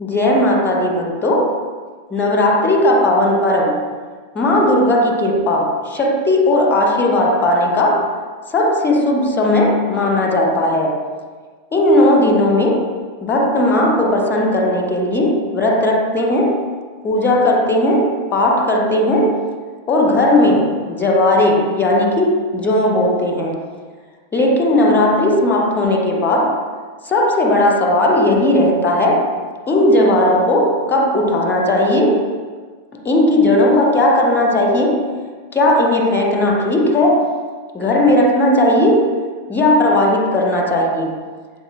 जय माता दी भक्तों। नवरात्रि का पावन पर्व माँ दुर्गा की कृपा, शक्ति और आशीर्वाद पाने का सबसे शुभ समय माना जाता है। इन 9 दिनों में भक्त माँ को प्रसन्न करने के लिए व्रत रखते हैं, पूजा करते हैं, पाठ करते हैं और घर में जवारे यानी कि जौ बोते हैं। लेकिन नवरात्रि समाप्त होने के बाद सबसे बड़ा सवाल यही रहता है, इन जवारों को कब उठाना चाहिए, इनकी जड़ों का क्या करना चाहिए, क्या इन्हें फेंकना ठीक है, घर में रखना चाहिए या प्रवाहित करना चाहिए।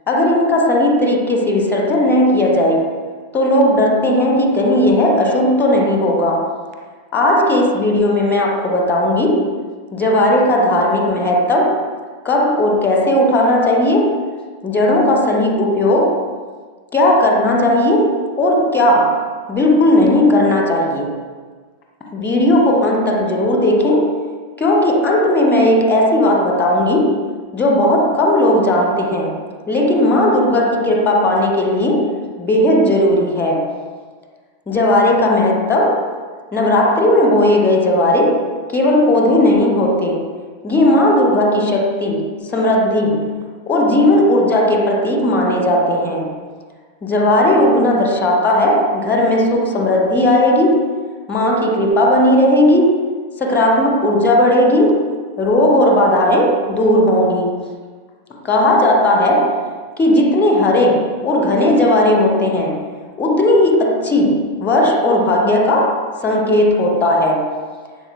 अगर इनका सही तरीके से विसर्जन न किया जाए तो लोग डरते हैं कि कहीं यह अशुभ तो नहीं होगा। आज के इस वीडियो में मैं आपको बताऊंगी जवारे का धार्मिक महत्व, कब और कैसे उठाना चाहिए, जड़ों का सही उपयोग, क्या करना चाहिए और क्या बिल्कुल नहीं करना चाहिए। वीडियो को अंत तक जरूर देखें, क्योंकि अंत में मैं एक ऐसी बात बताऊंगी जो बहुत कम लोग जानते हैं, लेकिन माँ दुर्गा की कृपा पाने के लिए बेहद जरूरी है। जवारे का महत्व। नवरात्रि में बोए गए जवारे केवल पौधे नहीं होते, ये माँ दुर्गा की शक्ति, समृद्धि और जीवन ऊर्जा के प्रतीक माने जाते हैं। जवारे उगना दर्शाता है घर में सुख समृद्धि आएगी, माँ की कृपा बनी रहेगी, सकारात्मक ऊर्जा बढ़ेगी, रोग और बाधाएं दूर होंगी। कहा जाता है कि जितने हरे और घने जवारे होते हैं उतनी ही अच्छी वर्ष और भाग्य का संकेत होता है।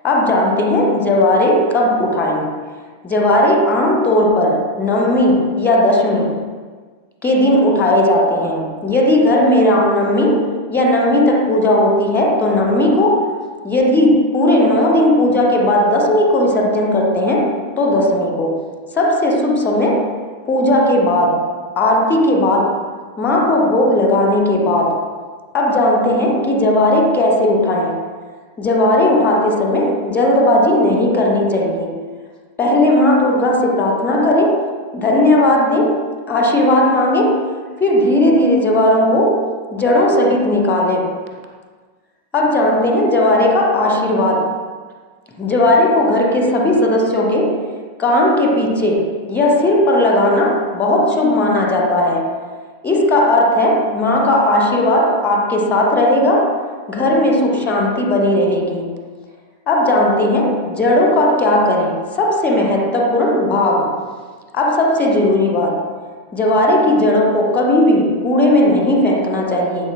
अब जानते हैं जवारे कब उठाएं। जवारे आमतौर पर नवमी या दशमी के दिन उठाए जाते हैं। यदि घर में रामनवमी या नवमी तक पूजा होती है तो नवमी को, यदि पूरे 9 दिन पूजा के बाद दशमी को विसर्जन करते हैं तो दशमी को। सबसे शुभ समय पूजा के बाद, आरती के बाद, माँ को भोग लगाने के बाद। अब जानते हैं कि जवारे कैसे उठाएं। जवारे उठाते समय जल्दबाजी नहीं करनी चाहिए। पहले माँ दुर्गा से प्रार्थना करें, धन्यवाद दें, आशीर्वाद मांगें, फिर धीरे धीरे जवारों को जड़ों सहित निकालें। अब जानते हैं जवारे का आशीर्वाद। जवारे को घर के सभी सदस्यों के कान के पीछे या सिर पर लगाना बहुत शुभ माना जाता है। इसका अर्थ है माँ का आशीर्वाद आपके साथ रहेगा, घर में सुख शांति बनी रहेगी। अब जानते हैं जड़ों का क्या करें। सबसे महत्वपूर्ण भाग। अब सबसे जरूरी बात, जवारे की जड़ों को कभी भी कूड़े में नहीं फेंकना चाहिए,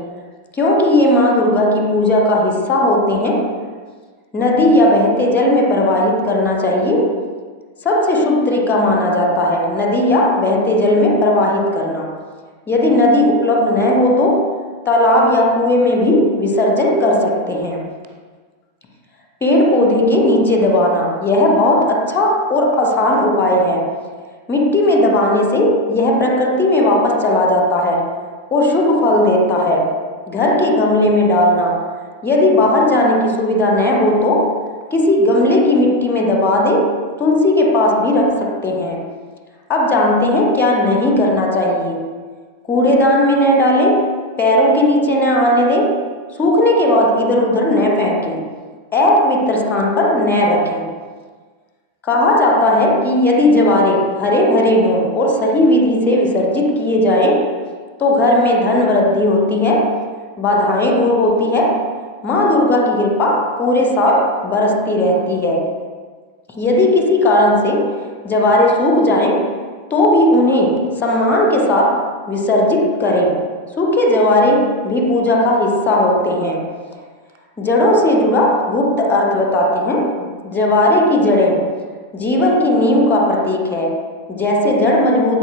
क्योंकि ये माँ दुर्गा की पूजा का हिस्सा होते हैं। नदी या बहते जल में प्रवाहित करना चाहिए। सबसे शुभ तरीका माना जाता है नदी या बहते जल में प्रवाहित करना। यदि नदी उपलब्ध न हो तो तालाब या कुएं में भी विसर्जन कर सकते हैं। पेड़ पौधे के नीचे दबाना, यह बहुत अच्छा और आसान उपाय है। मिट्टी में दबाने से यह प्रकृति में वापस चला जाता है और शुभ फल देता है। घर के गमले में डालना, यदि बाहर जाने की सुविधा न हो तो किसी गमले की मिट्टी में दबा दें, तुलसी के पास भी रख सकते हैं। अब जानते हैं क्या नहीं करना चाहिए। कूड़ेदान में न डालें, पैरों के नीचे न आने दें, सूखने के बाद इधर उधर न फेंकें, अपवित्र स्थान पर न रखें। कहा जाता है कि यदि जवारे हरे भरे हों और सही विधि से विसर्जित किए जाएं तो घर में धन वृद्धि होती है, बाधाएं दूर होती है, माँ दुर्गा की कृपा पूरे साल बरसती रहती है। यदि किसी कारण से जवारे सूख जाएं तो भी उन्हें सम्मान के साथ विसर्जित करें। सूखे जवारे भी पूजा का हिस्सा होते हैं। जड़ों से जुड़ा गुप्त अर्थ बताते हैं। जवारे की जड़ें जीवन की नींव का प्रतीक है। जैसे जड़ मजबूत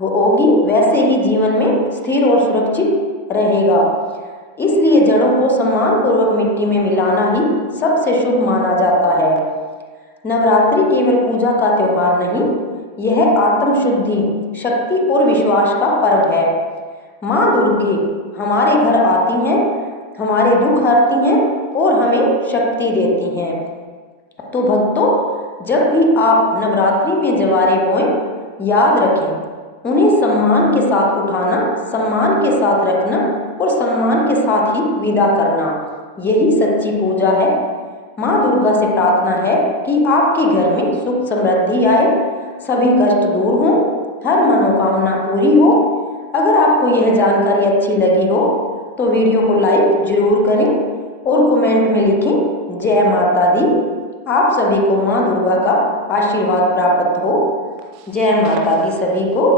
होगी वैसे ही जीवन में स्थिर और सुरक्षित रहेगा। इसलिए जड़ों को सम्मानपूर्वक मिट्टी में मिलाना ही सबसे शुभ माना जाता है। नवरात्रि केवल पूजा का त्योहार नहीं, यह आत्मशुद्धि, शक्ति और विश्वास का पर्व है। माँ दुर्गा हमारे घर आती हैं, हमारे दुख हरती हैं और हमें शक्ति देती हैं। तो भक्तों, जब भी आप नवरात्रि में जवारे बोएं, याद रखें उन्हें सम्मान के साथ उठाना, सम्मान के साथ रखना सम्मान के साथ ही विदा करना, यही सच्ची पूजा है। माँ दुर्गा से प्रार्थना है कि आपके घर में सुख समृद्धि आए, सभी कष्ट दूर हों, हर मनोकामना पूरी हो। अगर आपको यह जानकारी अच्छी लगी हो तो वीडियो को लाइक जरूर करें और कमेंट में लिखें जय माता दी। आप सभी को माँ दुर्गा का आशीर्वाद प्राप्त हो। जय माता दी सभी को।